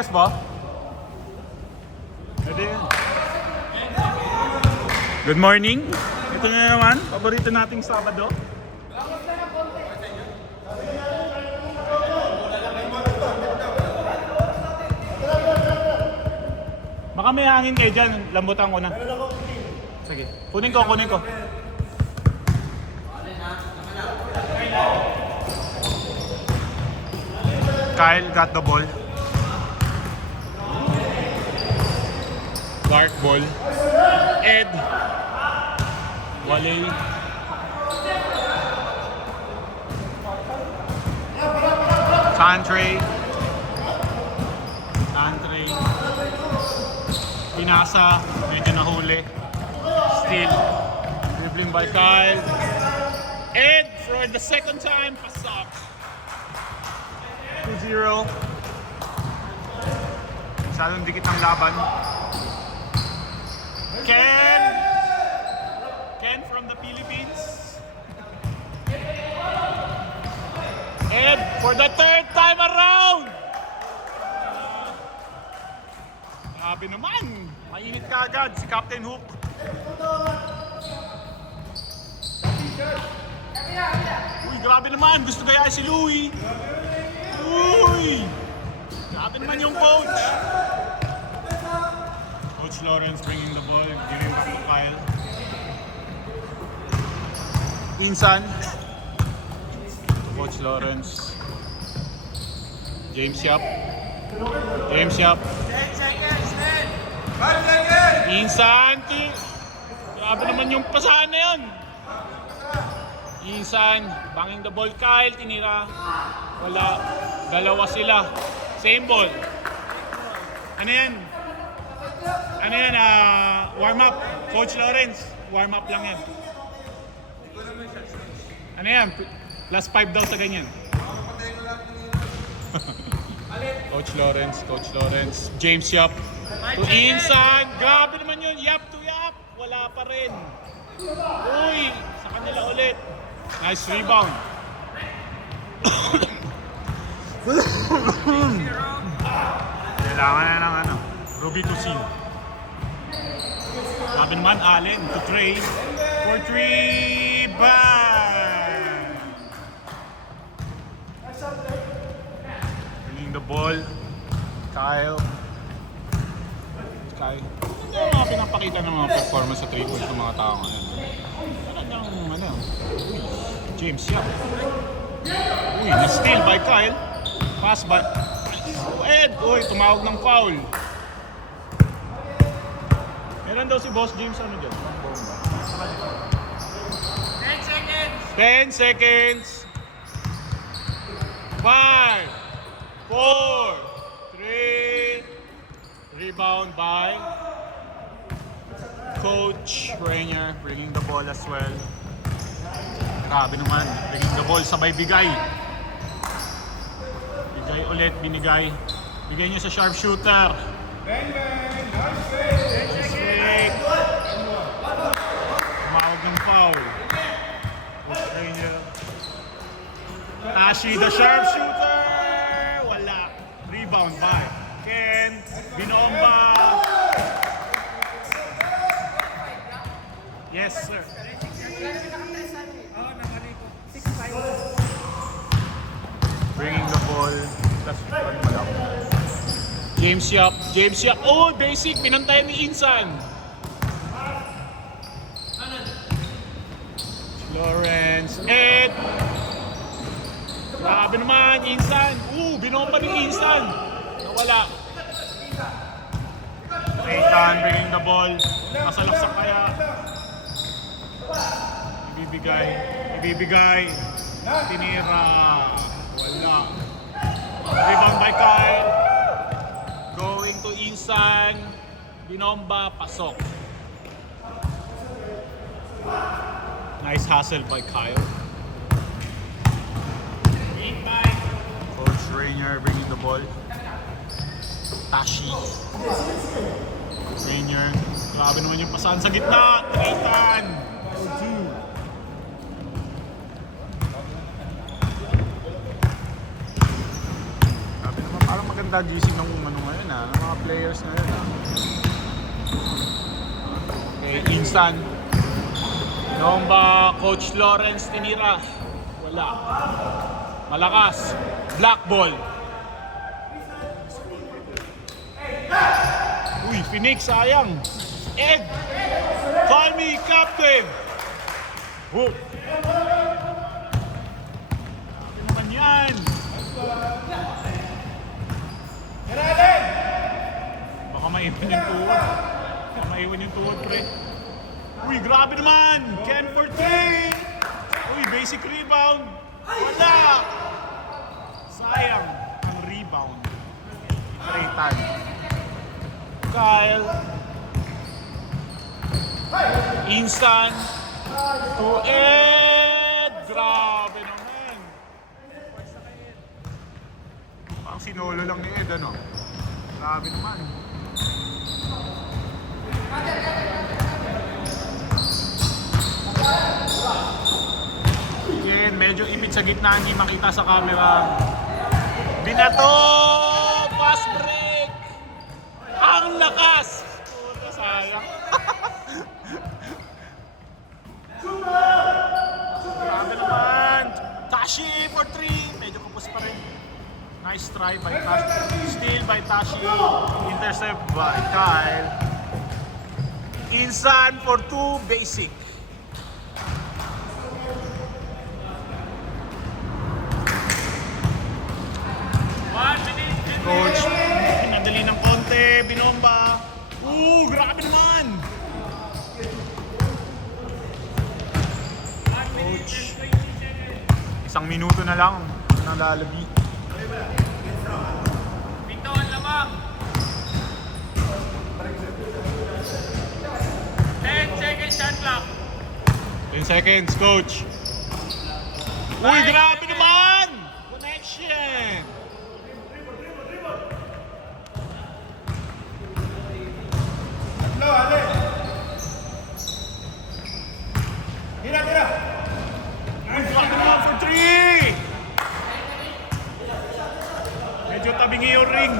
Vegas ba? Pwede yan. Good morning. Ito na naman, paborito nating Sabado. Baka may hangin kayo dyan, lambutan ko na. Sige, kunin ko. Kyle got the ball. Clark ball. Ed. Wale. Santre. Pinasa. Medyo nahuli. Still. Dribbling by Kyle. Ed for the second time. Pasok. 2-0. Masyadong dikit ang laban. Ken from the Philippines. Ed for the third time around. Grabe naman. Mainit ka agad si Captain Hook. Uy, grabe naman. Gusto kaya si Louie. Uy! Grabe naman yung coach. Coach Lawrence bringing the ball. Giving back to Kyle. Insan. Coach Lawrence. James Yap. 10 seconds, 10. Insan. Grabe naman yung pasahan na yun. Insan. Banging the ball. Kyle. Tinira. Wala. Dalawa sila. Same ball. Ano yan? Warm up. Coach Lawrence. Warm up lang yan. Ano yan? Last 5 daw sa ganyan. Coach Lawrence. James Yap. To Insan. Grabe naman yun. Yap to Yap. Wala pa rin. Uy. Sa kanila ulit. Nice rebound. Kailangan na ng Ruby Tosin. Sabi naman, Allen to Trey. For 3, bang! Bringing the ball. Kyle. Ano yung mga pinapakita ng mga performance sa 3 points ng mga tao ngayon? Talagang, James Yap. Uy, na-steal by Kyle. Pass by Ed. Uy, tumawag ng foul. Meron daw si Boss James ano dyan? 10 seconds. 10 seconds. 5, 4, 3. Rebound by Coach Rainier. Bringing the ball as well. Grabe naman. Bringing the ball, sabay bigay. Bigay ulit, binigay. Bigay niyo sa sharpshooter. Tumawag ng foul. Coach Rainier. Tashi, the sharpshooter. Wala. Rebound by Ken. Binomba. Yes, sir. Bringing the ball. James Yap. Oh, basic. Pinantayan ni Insan. Lawrence. Ed. Grabe naman, Insan. Binomba ni Insan. Nawala. Nathan bringing the ball. Nasalaksak kaya. Ibibigay. Tinira. Wala. Rebound by Kyle. Going to Insan. Binomba, pasok. Nice hustle by Kyle. Coach Rainier bringing the ball. Tashi. Rainier. Grabe naman yung pasahan sa gitna. Nathan. Grabe naman, parang maganda ganda gising ng ano ngayon ng mga players ngayon Okay, Insan. Noong ba Coach Lawrence tinira? Wala. Malakas. Black ball. Uy, Phoenix, sayang. Ed! Call me captain! Whoop! Ano naman yan? Baka maiwan yung tuhod. Baka maiwan yung tuhod, pre. Uy, grabe naman! Ken for 3! Uy, basic rebound! Wala! Sayang ang rebound. Itraitan. Kyle. Instant. To Ed! Grabe naman! Parang sinolo lang ni Ed, ano? Grabe naman. Again, medyo ipit sa gitna, hindi makita sa camera. Binato! Fast break! Ang lakas! Puta, sayang. Grabe naman! Tashi for 3! Medyo kapos pa rin. Nice try by Tashi. Steal by Tashi. Intercept by Kyle. Insan for 2, basic. Coach, pinadali ng konti, binomba. Grabe naman! Coach, 1 minuto na lang ng lalabi. Pintuan lamang. 10 seconds shot clock. 10 seconds, coach. Uy, grabe naman! Connection! Uy, grabe naman for 3! Medyo tabingi yung ring.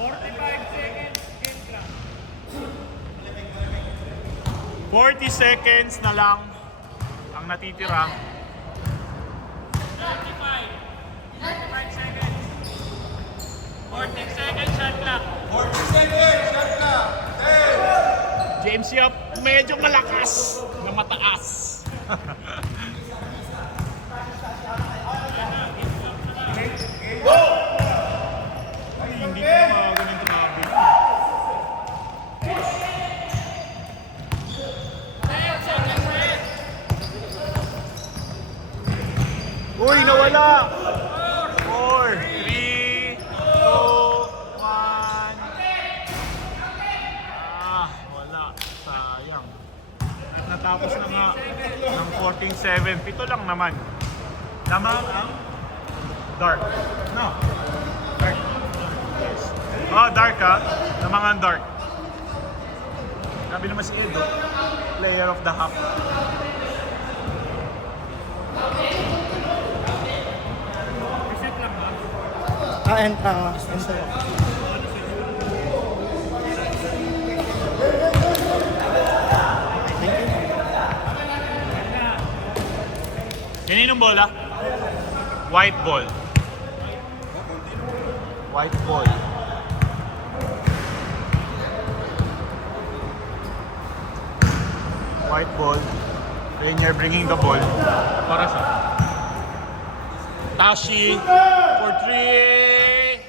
45 seconds. Game clock. 40 seconds na lang ang natitira. 35. 35 seconds. 40 seconds shot clock. James Yap, medyo malakas na mataas. Ay, hindi ko ganun trabe. 10 seconds left. Uy, nawala! 4, 3, 2, 1. Wala. Sayang. At natapos na nga ng 14-7. Pito lang naman. Lamang ang dark. No. Dark. Yes. Dark ha. Lamang ang dark. Sabi naman si Edo, player of the half. Kaninong bola? White ball. White ball. White ball. Rainier bringing the ball. Para sa Tashi for 3.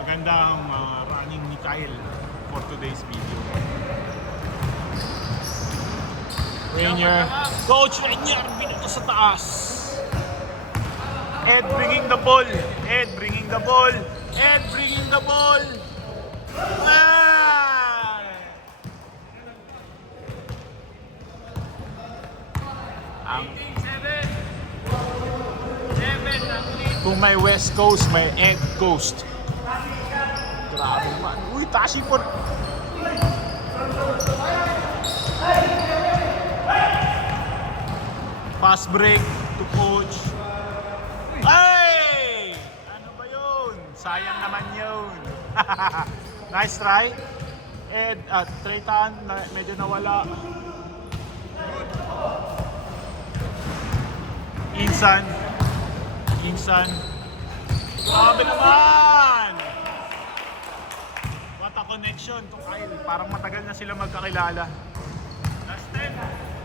Magandang running ni Kyle for today's video. Rainier. Coach Rainier, binuto sa taas. Ed bringing the ball. Ed bringing the ball. Ed bringing the ball. Ang 7 ang lead. kung may West Coast, may Ed Coast. Grabe naman. Uy, Tashi for... Fast break to coach. Ay! Ano ba yun? Sayang naman yun. Nice try. Ed at Treytan, medyo nawala. Insan. Grabe naman! What a connection to Kyle. Parang matagal na sila magkakilala. Last 10.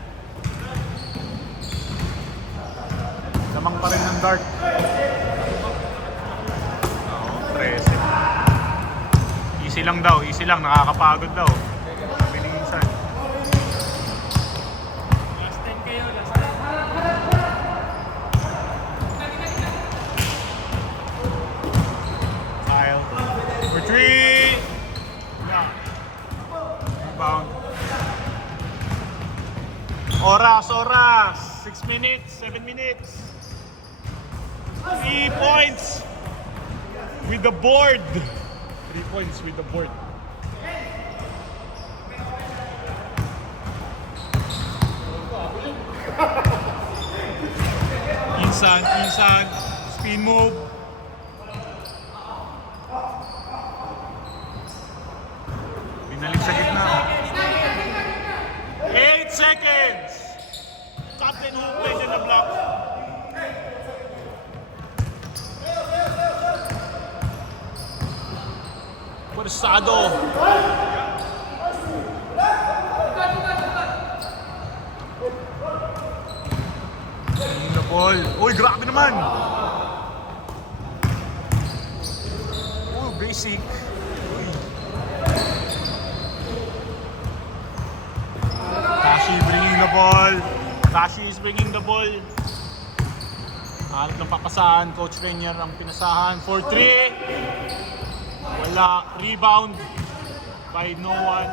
Lamang pa rin ng dart. Oo, 13. Easy lang daw, nakakapagod daw. Sabi ni Insan. Last 10 kayo, last 10. Kyle. For 3! Yeah. Rebound. Oras! 6 minutes, 7 minutes. 3 points with the board. 3 points with the board. Insan, spin move. Binalik sa gitna. 8 seconds. Captain Hook medyo na block. Persado. The ball. Uy, grabe naman. Uy, basic. Uy. Tashi bringing the ball. Tashi is bringing the ball. Hanap ng papasahan. Coach Rainier ang pinasahan. 4-3. Wala. Rebound by no one.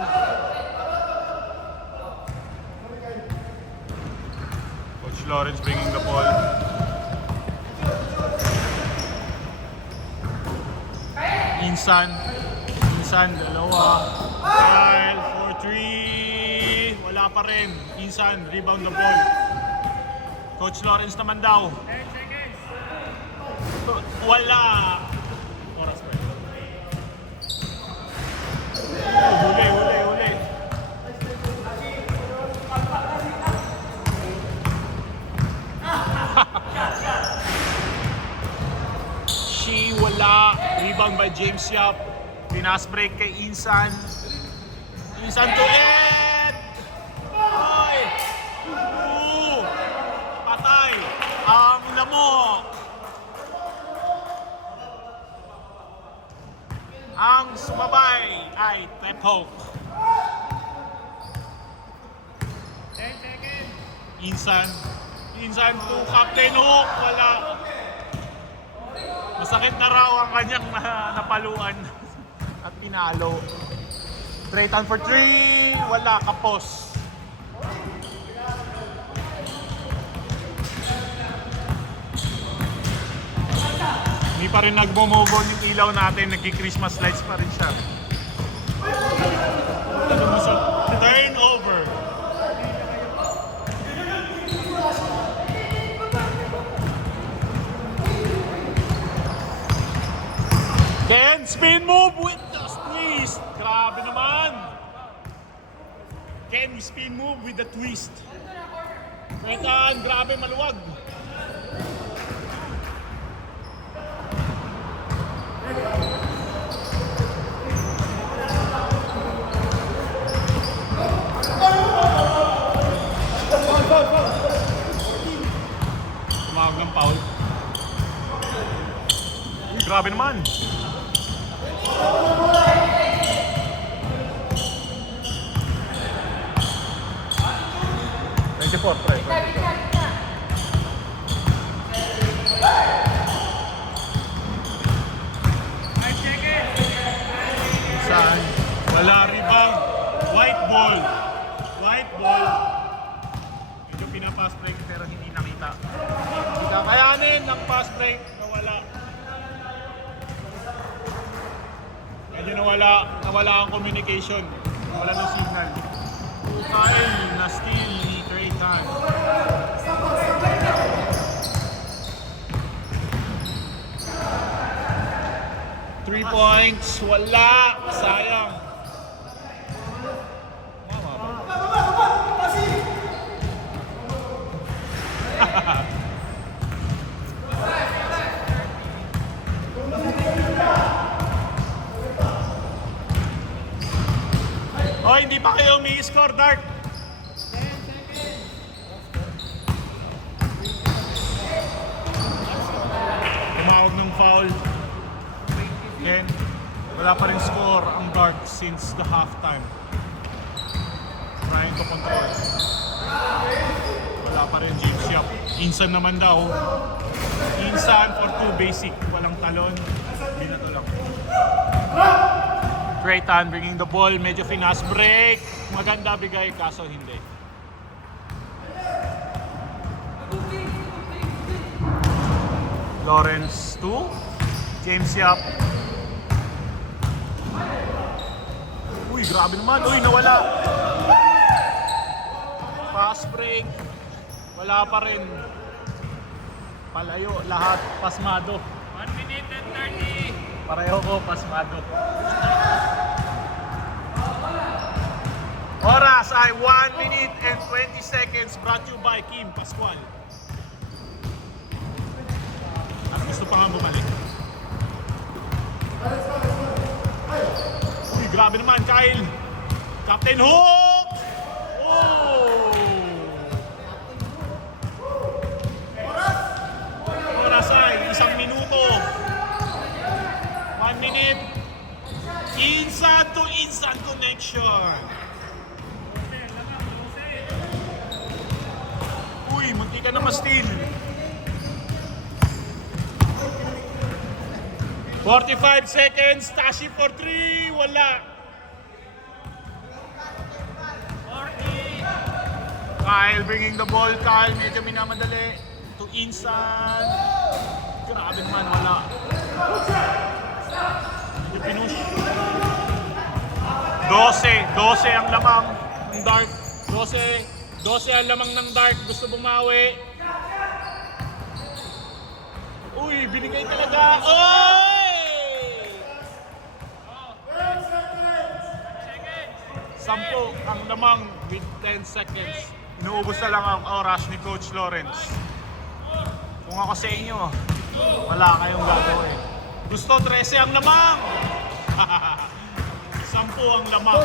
Coach Lawrence bringing the ball. Insan, dalawa. Kyle, 4-3. Wala pa rin. Insan, rebound the ball. Coach Lawrence naman daw. 10 seconds. Wala. Oras pa. Huli. She wala. Rebound by James Yap. Pinas break kay Insan. Insan to Ed! Ay! Patay! Ang lamok! Ang sumabay ay Tep Hope. 10 seconds. Insan to Captain Hook. Wala. Masakit na raw ang kanyang napaluan at pinalo. Treytan for 3. Wala. Kapos. Hindi pa rin nagmo-move on yung ilaw natin. Nagki-Christmas lights pa rin siya. Turnover. Then spin move with the twist. Grabe naman. Ken spin move with the twist. Treytan, grabe maluwag. Tumawag ng foul. Grabe naman. Pre. 5 seconds. Saan? Wala rebound. White ball. Medyo pinapass break pero hindi nakita. Kakayanin ng pass break na wala. Medyo nawala ang communication. Wala ng signal. Kyle na steal ni Treytan. 3 points. Wala. Sayang. Mama ba? Oh, hindi pa kayo umi-score, Dark. Tumawag ng foul. Ken, wala pa rin score ang Dark since the halftime. Trying to control. Wala pa rin James Yap. Insan naman daw. Insan for 2 basic. Walang talon. Binato lang. Trayton bringing the ball. Medyo finesse break. Maganda bigay kaso hindi. Lawrence 2. James Yap. Uy, grabe naman. Uy, nawala. Fast break. Wala pa rin. Palayo lahat. Pasmado. 1 minute and 30. Pareho ko, pasmado. Oras ay 1 minute and 20 seconds. Brought to you by Kim Pascual. At gusto pa nga bumalik. Uy, grabe naman, Kyle. Captain Hook! Oh! Oras ay 1 minuto. 1 minute. Instant to instant connection. Uy, munti ka na ma-steal. 45 seconds. Tashi for 3. Wala. 40. Kyle bringing the ball. Kyle medyo minamadali. To instant. Grabe naman, wala. Medyo pinush. 12 ang lamang ng Dark. 12 ang lamang ng Dark. Gusto bumawi. Uy, binigay talaga. Oy! 10 ang lamang with 10 seconds. Inuubos na lang ang oras ni Coach Lawrence. Kung ako sa inyo, wala kayong gagawin. Gusto 13 ang lamang. 10 ang lamang.